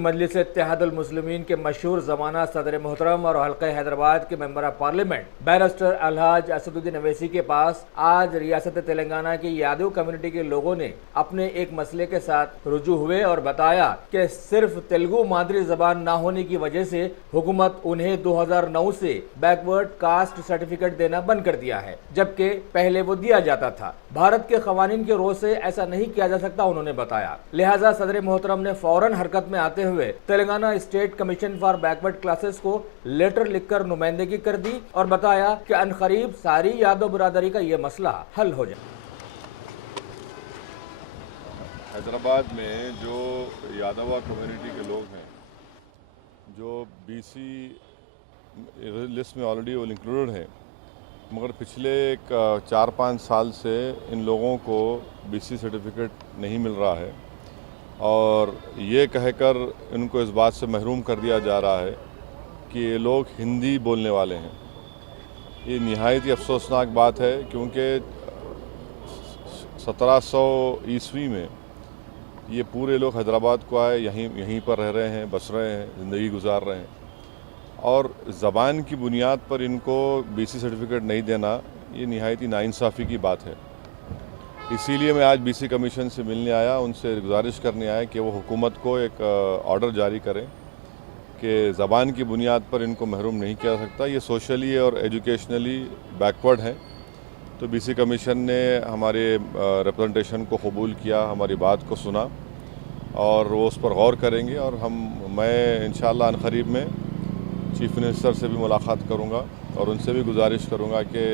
मजलिस इत्तेहादुल मुस्लिमीन के मशहूर ज़माना सदर मोहतरम और हल्का हैदराबाद के member of parliament barrister Alhaj Asaduddin Owaisi के पास आज रियासत तेलंगाना की यादव कम्युनिटी के लोगों ने अपने एक मसले के साथ रुजू हुए और बताया कि सिर्फ तेलुगु मादरी जबान ना होने की वजह से हुकूमत उन्हें 2009 से बैकवर्ड कास्ट सर्टिफिकेट देना बंद कर दिया है, जबकि पहले वो दिया जाता था। भारत के कवानीन के रोज से ऐसा नहीं किया जा सकता उन्होंने बताया। लिहाजा सदर मोहतरम ने फौरन हरकत में आते हुए Telangana state commission for backward classes को लेटर लिखकर नुमाइंदगी कर दी और बताया कि अनकरीब सारी यादव बिरादरी का ये मसला हल हो जाए। हैदराबाद में जो यादवा कम्युनिटी के लोग हैं जो बीसी लिस्ट में ऑलरेडी वो इंक्लूडेड है, मगर पिछले 4-5 साल से इन लोगों को बीसी सर्टिफिकेट नहीं मिल रहा है और ये कहकर इनको इस बात से महरूम कर दिया जा रहा है कि ये लोग हिंदी बोलने वाले हैं। ये निहायत ही अफसोसनाक बात है, क्योंकि 1700 ईस्वी में ये पूरे लोग हैदराबाद को आए, यहीं पर रह रहे हैं, बस रहे हैं, ज़िंदगी गुजार रहे हैं और ज़बान की बुनियाद पर इनको बीसी सर्टिफिकेट नहीं देना ये निहायत ही नाइंसाफ़ी की बात है। इसीलिए मैं आज बीसी कमीशन से मिलने आया, उनसे गुजारिश करने आया कि वो हुकूमत को एक ऑर्डर जारी करें कि ज़बान की बुनियाद पर इनको महरूम नहीं किया जा सकता। ये सोशली और एजुकेशनली बैकवर्ड हैं। तो बीसी कमीशन ने हमारे रिप्रेजेंटेशन को कबूल किया, हमारी बात को सुना और वो उस पर गौर करेंगे और मैं इंशाअल्लाह अनक़रीब में चीफ मिनिस्टर से भी मुलाकात करूंगा और उनसे भी गुजारिश करूंगा कि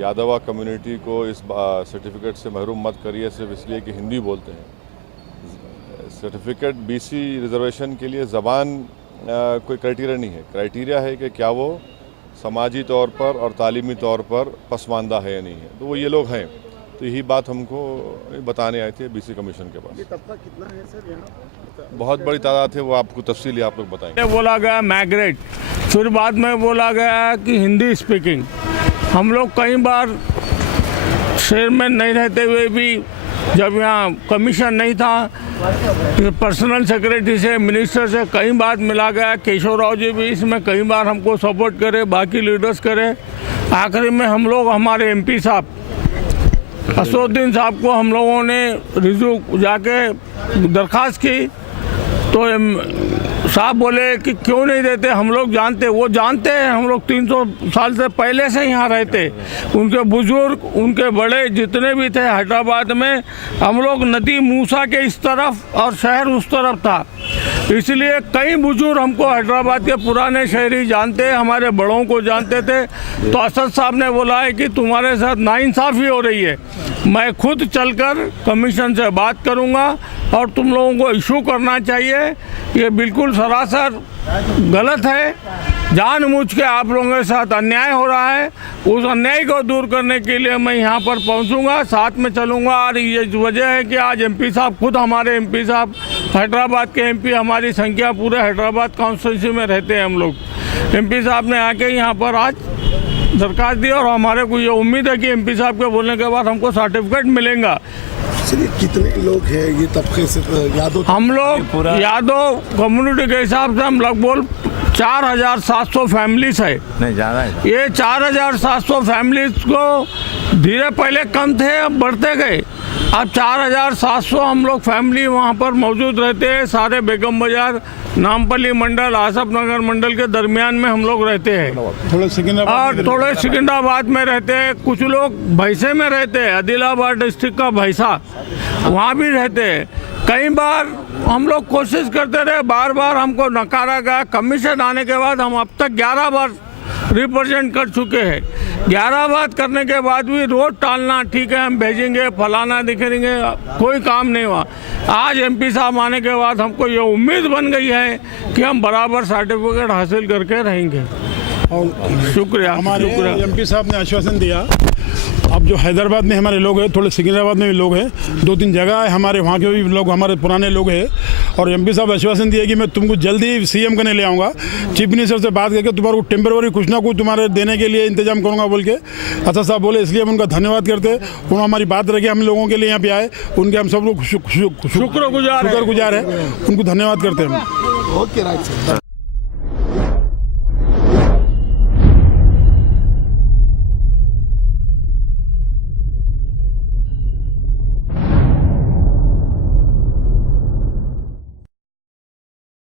यादवा कम्युनिटी को इस सर्टिफिकेट से महरूम मत करिए सिर्फ इसलिए कि हिंदी बोलते हैं। सर्टिफिकेट बीसी रिजर्वेशन के लिए ज़बान कोई क्राइटेरिया नहीं है। क्राइटेरिया है कि क्या वो समाजी तौर पर और तालीमी तौर पर पसमानदा है या नहीं है। तो वो ये लोग हैं, तो यही बात हमको बताने आए थे बीसी कमीशन के पास। ये तबका कितना है सर यहाँ? बहुत बड़ी तादाद है, वो आपको तफसीली आप लोग बताएंगे। बोला गया माइग्रेट, फिर बाद में बोला गया कि हिंदी स्पीकिंग। हम लोग कई बार शहर में नहीं रहते हुए भी, जब यहाँ कमीशन नहीं था, पर्सनल सेक्रेटरी से, मिनिस्टर से कई बार मिला गया। केशव राव जी भी इसमें कई बार हमको सपोर्ट करे, बाकी लीडर्स करे। आखिरी में हम लोग हमारे एमपी साहब असदुद्दीन साहब को हम लोगों ने रिज्यू जाके दरख्वास्त की, तो साहब बोले कि क्यों नहीं देते, हम लोग जानते, वो जानते हैं, हम लोग 300 साल से पहले से यहाँ रहते। उनके बुजुर्ग, उनके बड़े जितने भी थे हैदराबाद में, हम लोग नदी मूसा के इस तरफ और शहर उस तरफ था, इसलिए कई बुजुर्ग हमको हैदराबाद के पुराने शहरी जानते, हमारे बड़ों को जानते थे। तो असद साहब ने बोला है कि तुम्हारे साथ नाइंसाफ़ी हो रही है, मैं खुद चलकर कमीशन से बात करूंगा और तुम लोगों को इशू करना चाहिए। ये बिल्कुल सरासर गलत है, जानबूझ के आप लोगों के साथ अन्याय हो रहा है। उस अन्याय को दूर करने के लिए मैं यहाँ पर पहुँचूँगा, साथ में चलूँगा। और ये वजह है कि आज एमपी साहब, खुद हमारे एमपी साहब, हैदराबाद के एमपी, हमारी संख्या पूरे हैदराबाद कॉन्स्टिट्यूंसी में रहते हैं हम लोग। एमपी साहब ने आके यहाँ पर आज दरखास्त दी और हमारे को ये उम्मीद है कि एमपी साहब के बोलने के बाद हमको सर्टिफिकेट मिलेगा। चलिए, कितने लोग हैं ये तबके से यादव? हम लोग यादव कम्युनिटी के हिसाब से हम लगभग 4700 फैमिलीज है। नहीं, ज़्यादा है। ये 4700 फैमिलीज को धीरे पहले कम थे, अब बढ़ते गए। अब 4700 हम लोग फैमिली वहाँ पर मौजूद रहते हैं। सारे बेगम बाजार, नामपल्ली मंडल, आसफ नगर मंडल के दरमियान में हम लोग रहते हैं। थोड़े सिकंदराबाद में रहते हैं। कुछ लोग भैंसे में रहते हैं, आदिलाबाद डिस्ट्रिक्ट का भैंसा, वहाँ भी रहते हैं। कई बार हम लोग कोशिश करते रहे, बार बार हमको नकारा गया। कमीशन आने के बाद हम अब तक 11 बार रिप्रेजेंट कर चुके हैं। 11 बार करने के बाद भी रोड टालना, ठीक है हम भेजेंगे, फलाना दिखेंगे, कोई काम नहीं हुआ। आज एमपी साहब आने के बाद हमको ये उम्मीद बन गई है कि हम बराबर सर्टिफिकेट हासिल करके रहेंगे। और शुक्रिया। हमारे एमपी साहब ने आश्वासन दिया, अब जो हैदराबाद में हमारे लोग हैं, थोड़े सिकंदराबाद में भी लोग हैं, 2-3 जगह है हमारे वहाँ के भी लोग, हमारे पुराने लोग हैं। और एमपी साहब आश्वासन दिए कि मैं तुमको जल्दी सीएम करने ले आऊँगा, चीफ मिनिस्टर से बात करके तुम्हारे को टेम्पररी कुछ ना कुछ तुम्हारे देने के लिए इंतजाम करूँगा बोल के असद साहब बोले। इसलिए हम उनका धन्यवाद करते हैं। उन्होंने हमारी बात रखी, हम लोगों के लिए यहाँ पे आए, उनके हम सब लोग शुक्रगुजार हैं, उनको धन्यवाद करते हैं हम। Okay right sir.